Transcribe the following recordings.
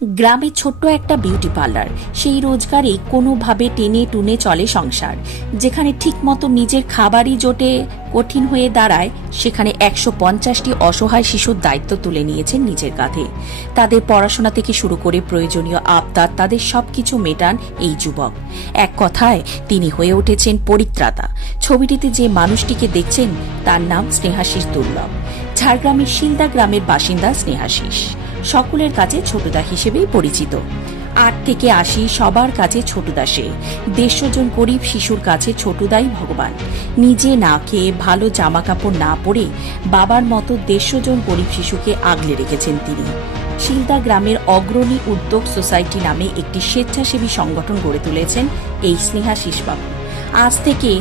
গ্রামে ছোট্ট একটা বিউটি পার্লার, সেই রোজগারে কোনোভাবে টেনে টুনে চলে সংসার। যেখানে ঠিকমতো নিজের খাবারই জোটে কঠিন হয়ে দাঁড়ায়, সেখানে 150টি অসহায় শিশুর দায়িত্ব তুলে নিয়েছেন নিজের কাঁধে। তাদের পড়াশোনা থেকে শুরু করে প্রয়োজনীয় আবদার, তাদের সবকিছু মেটান এই যুবক। এক কথায় তিনি হয়ে উঠেছেন পরিত্রাতা। ছবিটিতে যে মানুষটিকে দেখছেন তার নাম স্নেহাশিস দুর্লভ। ঝাড়গ্রামের শিলদা গ্রামের বাসিন্দা স্নেহাশিস সকলের কাছে ছোটদা হিসেবেই পরিচিত। 8 থেকে 80 সবার কাছে ছোটদা সে। 150 জন গরিব শিশুর কাছে ছোটদাই ভগবান। নিজে না খেয়ে, ভালো জামা কাপড় না পরে বাবার মতো 150 জন গরিব শিশুকে আগলে রেখেছেন তিনি। শিলদা গ্রামের অগ্রণী উদ্যোগ সোসাইটি নামে একটি স্বেচ্ছাসেবী সংগঠন গড়ে তুলেছেন এই স্নেহাশিস বাবু। আজ থেকে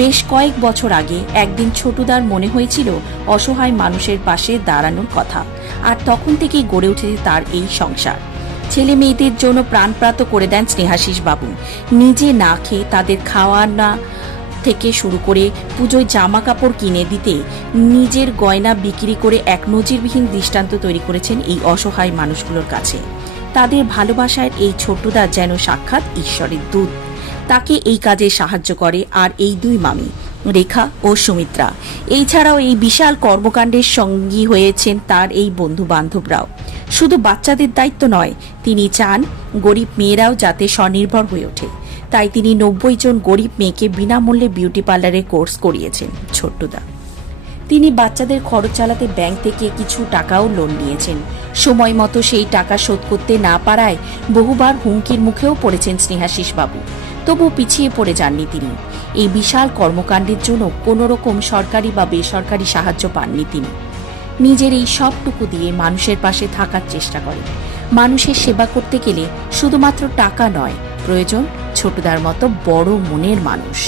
বেশ কয়েক বছর আগে একদিন ছোটদার মনে হয়েছিল অসহায় মানুষের পাশে দাঁড়ানোর কথা, আর তখন থেকেই গড়ে উঠেছে তার এই সংসার। ছেলে মেয়েদের জন্য প্রাণপ্রাত করে দেন স্নেহাশিস বাবু। নিজে না খেয়ে তাদের খাওয়ানা থেকে শুরু করে পুজোয় জামা কাপড় কিনে দিতে নিজের গয়না বিক্রি করে এক নজিরবিহীন দৃষ্টান্ত তৈরি করেছেন এই অসহায় মানুষগুলোর কাছে। তাদের ভালোবাসার এই ছোটদা যেন সাক্ষাৎ ঈশ্বরের দূত। তাকে এই কাজে সাহায্য করে আর এই দুই মামি, রেখা ও সুমিত্রা। এছাড়াও এই বিশাল কর্মকাণ্ডের সঙ্গী হয়েছেন তার এই বন্ধু বান্ধবরাও। শুধু বাচ্চাদের দায়িত্ব নয়, তিনি চান গরিব মেয়েরাও যাতে স্বনির্ভর হয়ে ওঠে। তাই তিনি 90 জন গরিব মেয়েকে বিনামূল্যে বিউটি পার্লারের কোর্স করিয়েছেন ছোট্টদা। তিনি বাচ্চাদের খরচ চালাতে ব্যাংক থেকে কিছু টাকাও লোন নিয়েছেন। সময় মতো সেই টাকা শোধ করতে না পারায় বহুবার হুমকির মুখেও পড়েছেন স্নেহাশিস বাবু। তবু পিছিয়ে পড়ে যাননি তিনি। এই বিশাল কর্মকাণ্ডের জন্য কোনো রকম সরকারি বা বেসরকারি সাহায্য পাননি তিনি। নিজের এই সবটুকু দিয়ে মানুষের পাশে থাকার চেষ্টা করেন। মানুষের সেবা করতে গেলে শুধুমাত্র টাকা নয়, প্রয়োজন ছোটদার মতো বড় মনের মানুষ।